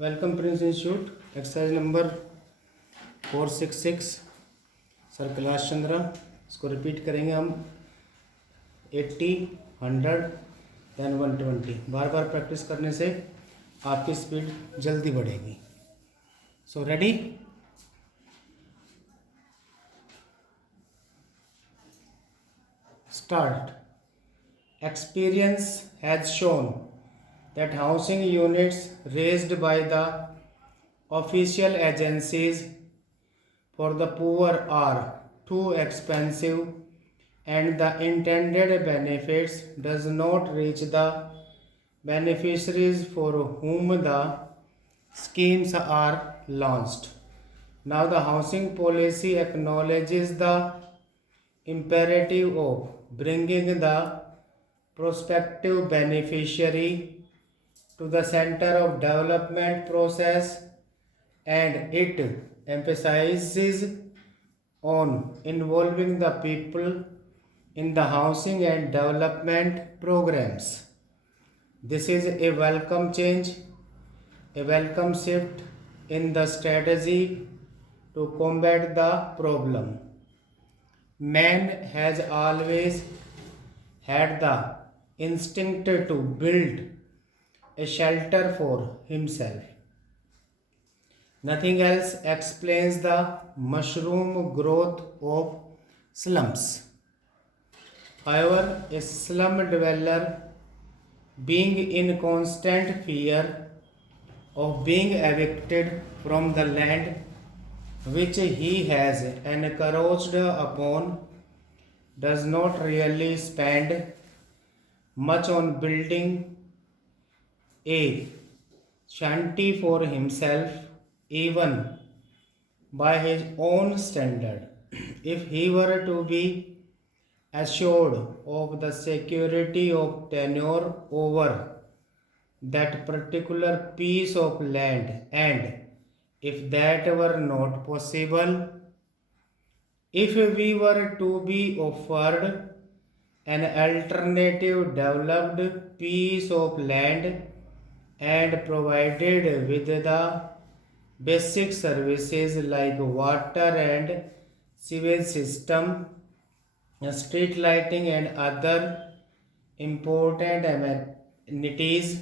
Welcome Prince institute exercise number 466 sir Kailash Chandra. इसको repeat करेंगे हम 80, 100 दैन 120। बार बार प्रैक्टिस करने से आपकी स्पीड जल्दी बढ़ेगी। So ready. Start. Experience has shown that housing units raised by the official agencies for the poor are too expensive and the intended benefits does not reach the beneficiaries for whom the schemes are launched. Now the housing policy acknowledges the imperative of bringing the prospective beneficiary to the center of development process, and it emphasizes on involving the people in the housing and development programs. This is a welcome change, a welcome shift in the strategy to combat the problem. Man has always had the instinct to build a shelter for himself. Nothing else explains the mushroom growth of slums. However, a slum dweller, being in constant fear of being evicted from the land which he has encroached upon, does not really spend much on building a shanty for himself, even by his own standard. If he were to be assured of the security of tenure over that particular piece of land, and if that were not possible, if we were to be offered an alternative developed piece of land and provided with the basic services like water and sewage system, street lighting and other important amenities,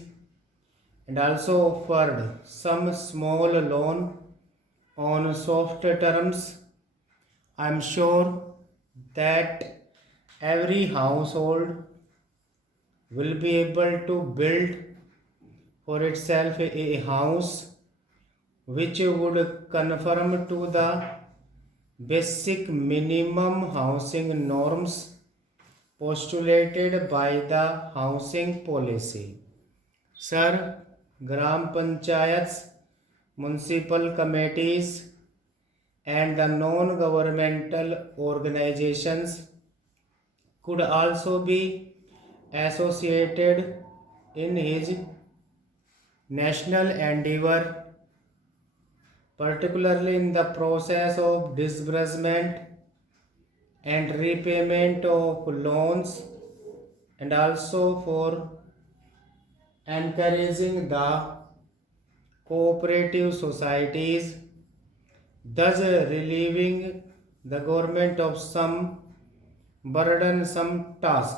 and also offered some small loan on soft terms, I am sure that every household will be able to build for itself a house which would conform to the basic minimum housing norms postulated by the housing policy. Sir, Gram Panchayats, municipal committees, and the non-governmental organizations could also be associated in his national endeavor, particularly in the process of disbursement and repayment of loans, and also for encouraging the cooperative societies, thus relieving the government of some burdensome task.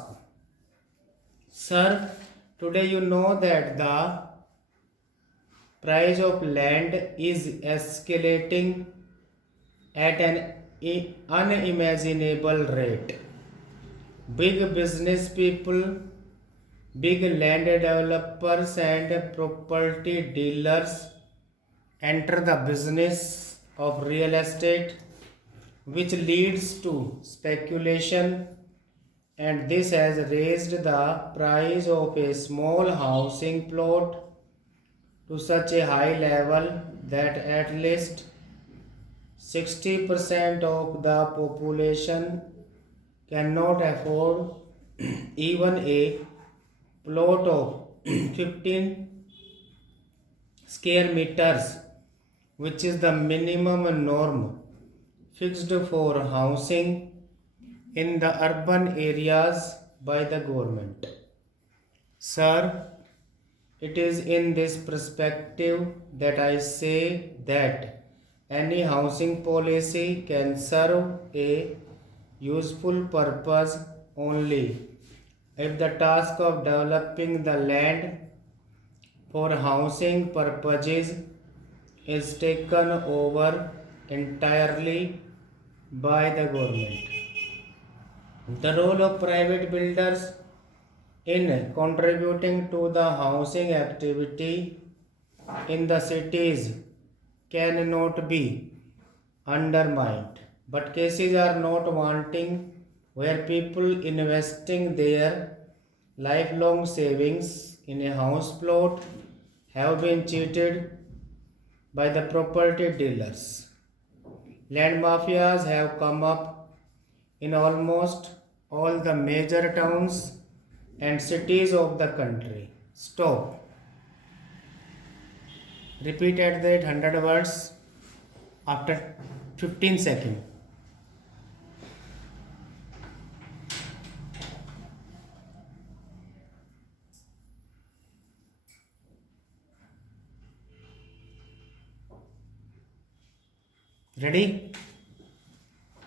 Sir, today you know that the price of land is escalating at an unimaginable rate. Big business people, big land developers, and property dealers enter the business of real estate, which leads to speculation, and this has raised the price of a small housing plot to such a high level that at least 60% of the population cannot afford even a plot of 15 square meters, which is the minimum norm fixed for housing in the urban areas by the government. Sir, It is in this perspective that I say that any housing policy can serve a useful purpose only if the task of developing the land for housing purposes is taken over entirely by the government. The role of private builders in contributing to the housing activity in the cities cannot be undermined. But cases are not wanting where people investing their lifelong savings in a house plot have been cheated by the property dealers. Land mafias have come up in almost all the major towns and cities of the country. Stop. Repeat at that 100 words after 15 seconds. Ready?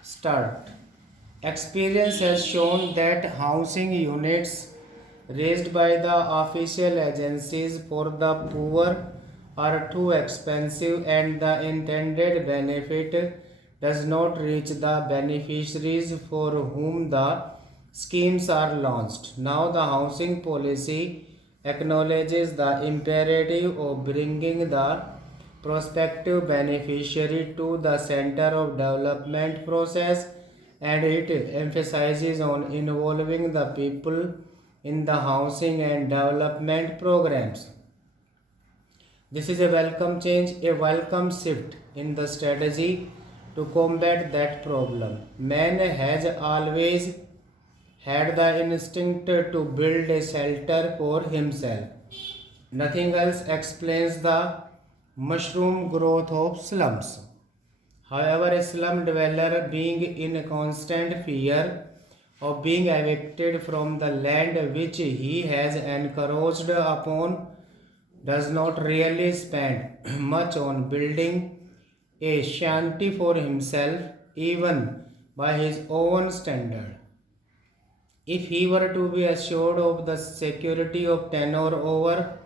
Start. Experience has shown that housing units raised by the official agencies for the poor are too expensive and the intended benefit does not reach the beneficiaries for whom the schemes are launched. Now, the housing policy acknowledges the imperative of bringing the prospective beneficiary to the center of development process, and it emphasizes on involving the people in the housing and development programs. This is a welcome change, a welcome shift in the strategy to combat that problem. Man has always had the instinct to build a shelter for himself. Nothing else explains the mushroom growth of slums. However, a slum dweller being in constant fear of being evicted from the land which he has encroached upon does not really spend much on building a shanty for himself, even by his own standard. If he were to be assured of the security of tenure over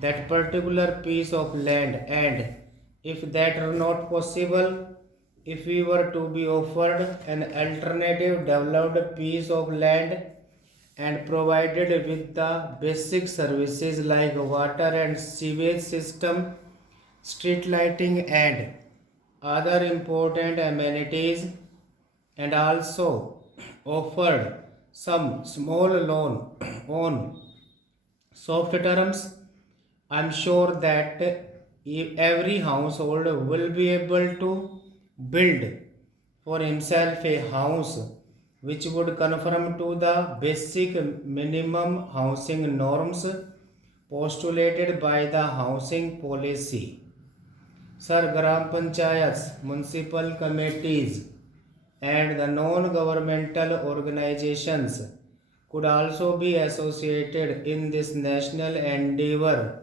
that particular piece of land, and if that were not possible, if we were to be offered an alternative developed piece of land and provided with the basic services like water and sewage system, street lighting, and other important amenities, and also offered some small loan on soft terms, I'm sure that every household will be able to build for himself a house which would conform to the basic minimum housing norms postulated by the housing policy. Sir, Gram Panchayats, municipal committees, and the non-governmental organizations could also be associated in this national endeavor,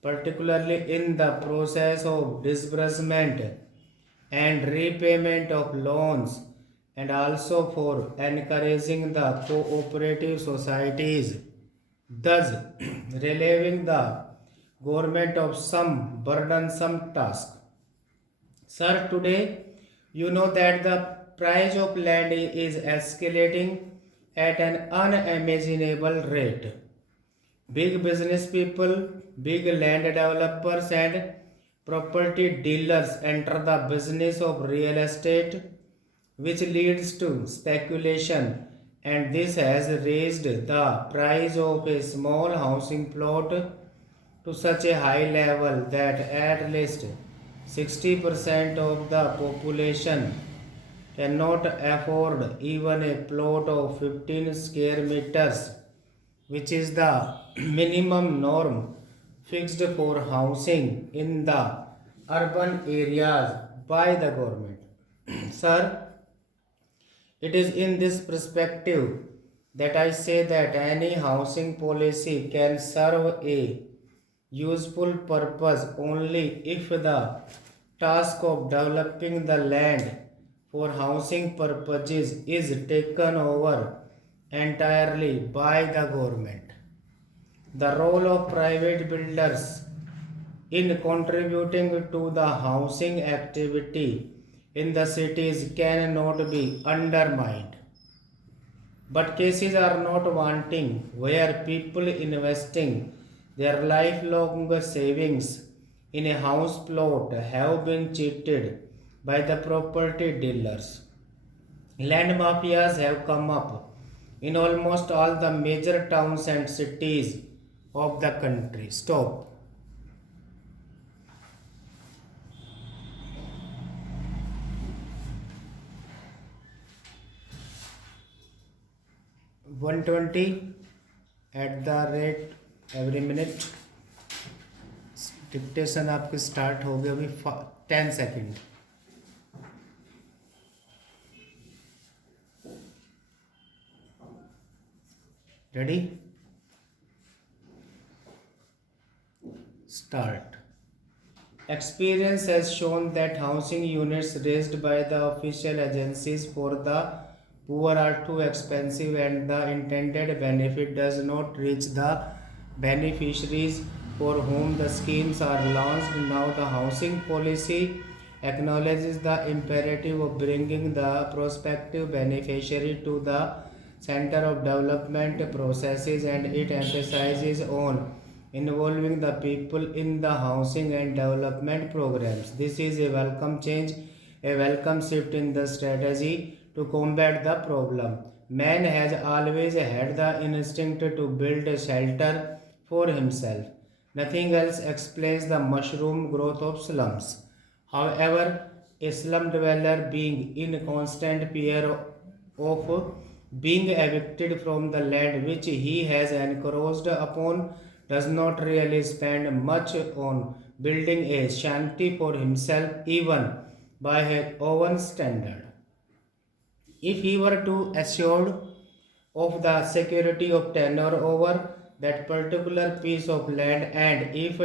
particularly in the process of disbursement and repayment of loans, and also for encouraging the cooperative societies, thus relieving the government of some burdensome task. Sir, today you know that the price of land is escalating at an unimaginable rate. Big business people, big land developers, and property dealers enter the business of real estate, which leads to speculation, and this has raised the price of a small housing plot to such a high level that at least 60% of the population cannot afford even a plot of 15 square meters, which is the minimum norm fixed for housing in the urban areas by the government. Sir, it is in this perspective that I say that any housing policy can serve a useful purpose only if the task of developing the land for housing purposes is taken over entirely by the government. The role of private builders in contributing to the housing activity in the cities cannot be undermined. But cases are not wanting where people investing their lifelong savings in a house plot have been cheated by the property dealers. Land mafias have come up in almost all the major towns and cities of the country. Stop. 120 at the rate every minute. Dictation आपकी start हो गई अभी 10 second. Ready, start. Experience has shown that housing units raised by the official agencies for the poor are too expensive and the intended benefit does not reach the beneficiaries for whom the schemes are launched. Now the housing policy acknowledges the imperative of bringing the prospective beneficiary to the center of development processes, and it emphasizes on involving the people in the housing and development programs. This is a welcome change, a welcome shift in the strategy to combat the problem. Man has always had the instinct to build a shelter for himself. Nothing else explains the mushroom growth of slums. However, a slum dweller being in constant fear of being evicted from the land which he has encroached upon does not really spend much on building a shanty for himself, even by his own standard. If he were to assured of the security of tenure over that particular piece of land, and if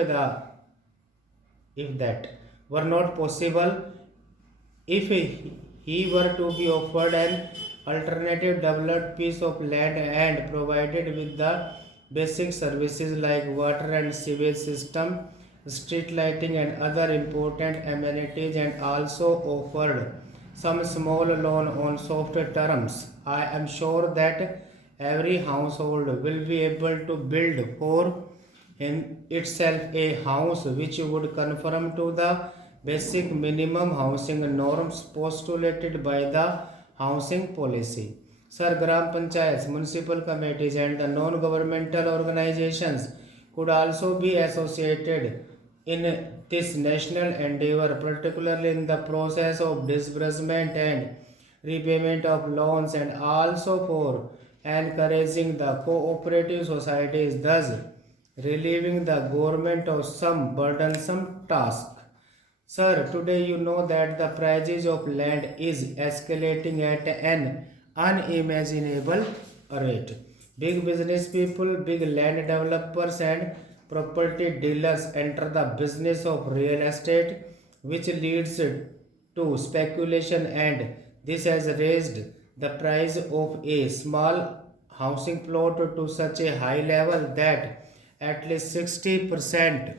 that were not possible, if he were to be offered an alternative developed piece of land and provided with the basic services like water and sewage system, street lighting and other important amenities, and also offered some small loan on soft terms, I am sure that every household will be able to build for itself a house which would conform to the basic minimum housing norms postulated by the housing policy. Sir, Gram Panchayats, municipal committees and the non-governmental organizations could also be associated in this national endeavor, particularly in the process of disbursement and repayment of loans, and also for encouraging the cooperative societies, thus relieving the government of some burdensome task. Sir, today you know that the prices of land is escalating at an unimaginable rate. Big business people, big land developers and property dealers enter the business of real estate, which leads to speculation, and this has raised the price of a small housing plot to such a high level that at least 60%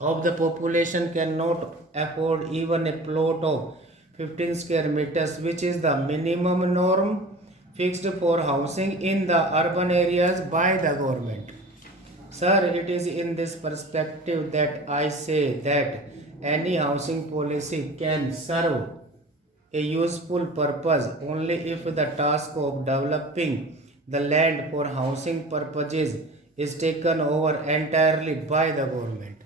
of the population cannot afford even a plot of 15 square meters, which is the minimum norm fixed for housing in the urban areas by the government. Sir, it is in this perspective that I say that any housing policy can serve a useful purpose only if the task of developing the land for housing purposes is taken over entirely by the government.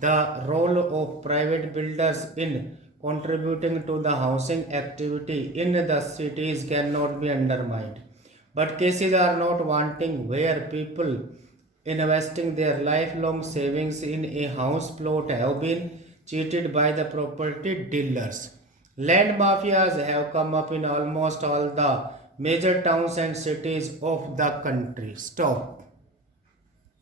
The role of private builders in contributing to the housing activity in the cities cannot be undermined. But cases are not wanting where people investing their lifelong savings in a house plot have been cheated by the property dealers. Land mafias have come up in almost all the major towns and cities of the country. Stop.